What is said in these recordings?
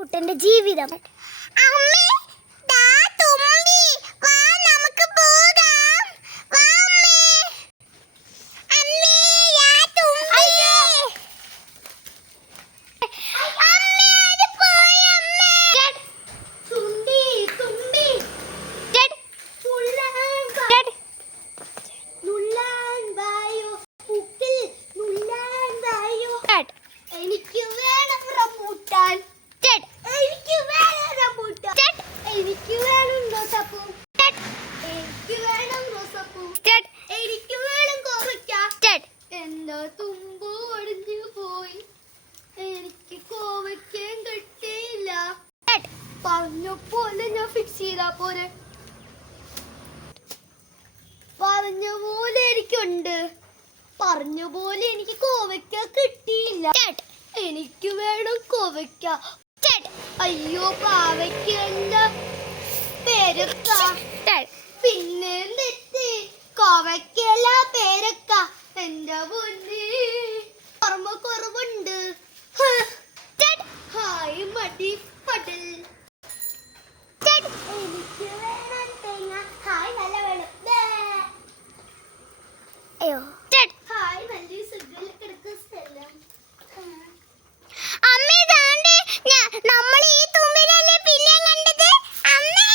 കുട്ടന്റെ ജീവിതം. പറഞ്ഞ ഞാൻ ഫിക്സ് ചെയ്താ പോരെ. പറഞ്ഞ പോലെ എനിക്കുണ്ട്. പറഞ്ഞ പോലെ എനിക്ക് കോവയ്ക്ക കിട്ടിയില്ല. എനിക്ക് വേണം കോവയ്ക്ക. അയ്യോ പാവയ്ക്കല്ല പേരക്ക. പിന്നെ തെറ്റി കോവയ്ക്കല്ല പേരക്ക. എന്റെ പൊന്നേ ഓർമ്മ കുറവുണ്ട്. ഹായ് മടി പടൽ. എനിക്ക് വേണം തേങ്ങ. ഹായ് നല്ല വേണം. അയ്യോ ഹായ് നല്ല സുഖം കിടക്കുന്ന സ്ഥലം. അമ്മേ ദാണ്ടേ നമ്മൾ ഈ തുമ്പിനല്ലേ പിന്നെ കണ്ടത്. അമ്മേ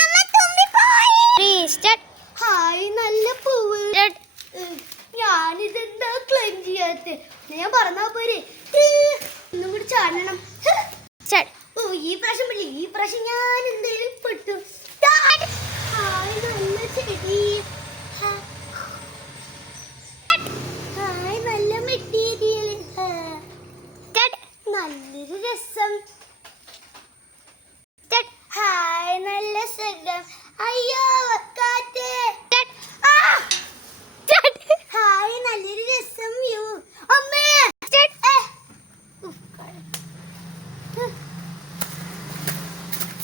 അമ്മ തുമ്പി പോയി. ഹായ് നല്ല പൂവ്. ഞാനിതെന്താ ക്ലീൻ ചെയ്യാത്ത? ഞാൻ പറഞ്ഞാ പോരെ ഒന്നും കൂടി ചാടണം. ഓ ഈ പ്രാവശ്യം പറ്റില്ല. ഈ പ്രാവശ്യം ഞാൻ എന്തായാലും പെട്ടു. ഹായ് നല്ല ചെടി. ഹായ് നല്ല മെറ്റീരിയൽ. നല്ലൊരു രസം. ഹായ് നല്ല സുഖം. അയ്യോ വെക്കാത്തെ. ഹായ് നല്ലൊരു രസം. യോ അമ്മേ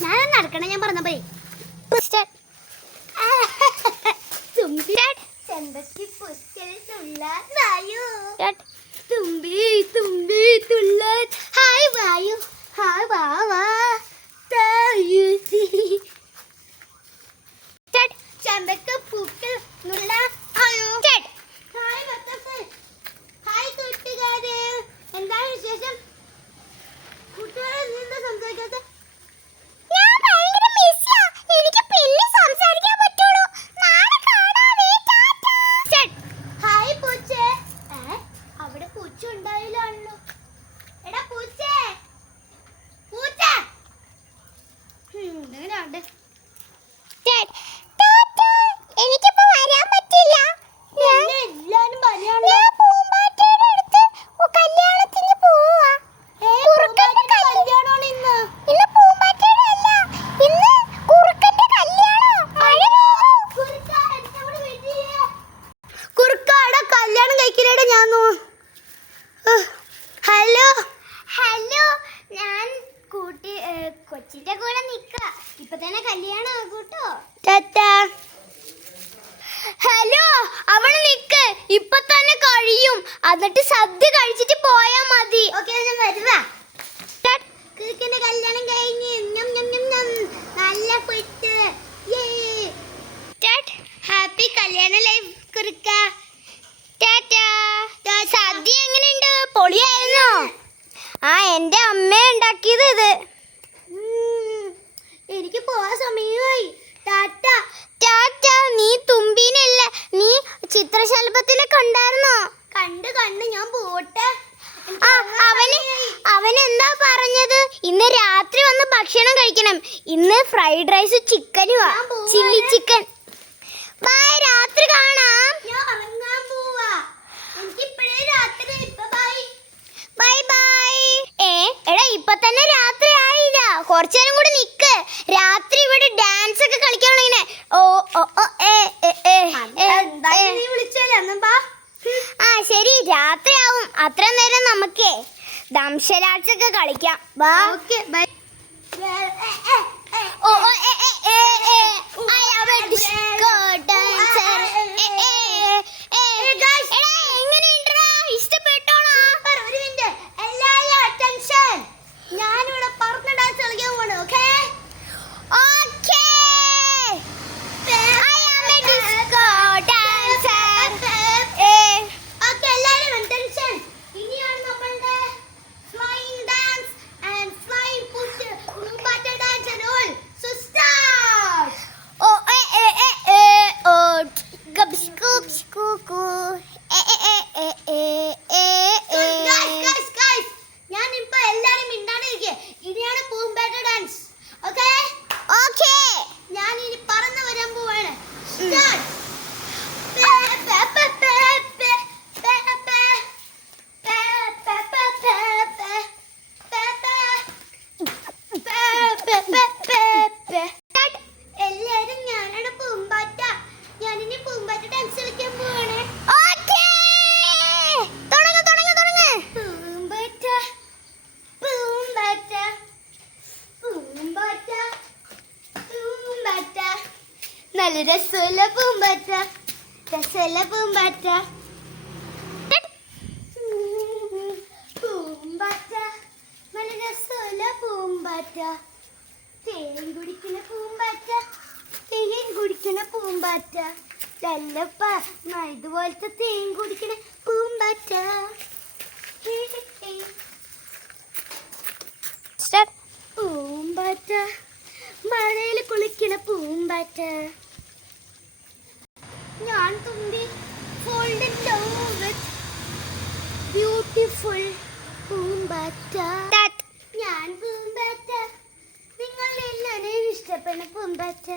ഞാൻ നടക്കണേ. ഞാൻ പറഞ്ഞ പോയി ചെമ്പത്തി പുസ്തൽ തുള്ളാൻ വായു. തുമ്പി തുമ്പി തുള്ളാൻ ഹായ് വായു. ഹായ് വാ വാ ചെമ്പക്ക പൂക്കൾ നുള്ളാൻ. Hi butterfly. ഹായ് കൂട്ടുകാരെ, എന്താണ് വിശേഷം? കൂട്ടുകാരെ നീ എന്താ സംസാരിക്കാത്ത? അവിടെ പൂച്ച ഉണ്ടായില്ലാണല്ലോ. എടാ പൂച്ചേ പൂച്ച എങ്ങനെയുണ്ട്? എനിക്കിപ്പോ വരാൻ പറ്റില്ല. എല്ലാരും പറയാനുള്ള കല്യാണത്തിന് പോവാ. കല്യാണമാണ് ഇന്ന്. ഇന്ന് പൂമ്പാറ്റയുടെ അല്ല, ഇന്ന് കുറുക്കന്റെ കല്യാണം. കുറുക്കാടെ കല്യാണം കഴിക്കലേടെ ഞാൻ. ഹലോ ഹലോ, ഞാൻ കൊച്ചിന്റെ കൂടെ നിക്ക. ഇപ്പൊ തന്നെ കല്യാണം ആകൂട്ടോ. ഹലോ അവിടെ നിക്ക്. ഇപ്പൊ തന്നെ കഴിയും. എന്നിട്ട് സദ്യ കഴിച്ചിട്ട് പോയാ മതി. ഓക്കേ, ഞാൻ വരുവാ. കുറുക്കന്റെ കല്യാണം കഴിഞ്ഞ് നല്ല ഫുഡ്. ഹാപ്പി കല്യാണ ലൈഫ് കുറുക്ക. സദ്യ എങ്ങനെയുണ്ട്? പൊളിയായിരുന്നോ? ആ, എന്റെ അമ്മ ഉണ്ടാക്കിയത് ഇത്. എനിക്ക് പോവാൻ സമയമായി. ടാറ്റ. നീ തുമ്പീനല്ല, നീ ചിത്രശലഭത്തിനെ കണ്ടായിരുന്നോ? കണ്ട് ഞാൻ പോട്ടെ. അവനെന്താ പറഞ്ഞത്? ഇന്ന് രാത്രി വന്ന് ഭക്ഷണം കഴിക്കണം. ഇന്ന് ഫ്രൈഡ് റൈസ് ചിക്കനുവാ, ചില്ലി ചിക്കൻ. ബൈ, രാത്രി കാണാം. ഞാൻ ഉറങ്ങാൻ പോവാ. എനിക്ക് ഇപ്പോഴേ രാത്രി. Bye bye. എടാ ഇപ്പൊ തന്നെ രാത്രി ആയില്ല. കുറച്ചേരം കൂടി നിക്ക്. രാത്രി ഇവിടെ ഡാൻസ് ഒക്കെ കളിക്കാൻ. ഓ ഓ ഓ നീ വിളിച്ചാലേ ആ ശരി, രാത്രിയാവും. അത്ര നേരം നമുക്കേ ദംശരാട്സ് ഒക്കെ കളിക്കാം. വാ. Okay bye. ഓ ഓ I am a disco dancer. എങ്ങനെയുണ്ടെടാ? ഇഷ്ടപ്പെട്ടോണോ? ഒരു മിനിറ്റ് എല്ലാവരും അറ്റൻഷൻ. ഞാനിവിടെ പറഞ്ഞ നല്ല രസമല്ല പൂമ്പാറ്റ, രസമല്ല പൂമ്പാറ്റ. പൂമ്പാറ്റ നല്ല രസമല്ല പൂമ്പാറ്റ, തേൻ കുടിക്കണ പൂമ്പാറ്റ, തേൻ കുടിക്കണ പൂമ്പാറ്റ. അല്ലപ്പ ഇതുപോലത്തെ തേൻ കുടിക്കണ പൂമ്പാറ്റ. പൂമ്പാറ്റ മഴയിൽ കുളിക്കണ പൂമ്പാറ്റ. ഞാൻ തുമ്പി fall in love with beautiful പൂമ്പാറ്റ. ഞാൻ പൂമ്പാറ്റ, നിങ്ങൾ എല്ലാവരെയും ഇഷ്ടപ്പെടുന്ന പൂമ്പാറ്റ.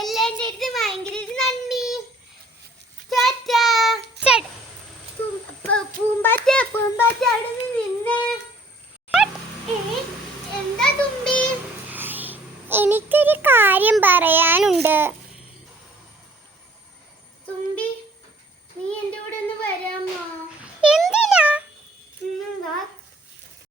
എല്ലാവരുടെ അടുത്ത് ഭയങ്കര നന്ദി. ടാറ്റാ. പൂമ്പാറ്റ പൂമ്പാറ്റ അവിടെ നിന്ന് എന്താ തുമ്പി? എനിക്കൊരു കാര്യം പറയാനുണ്ട്.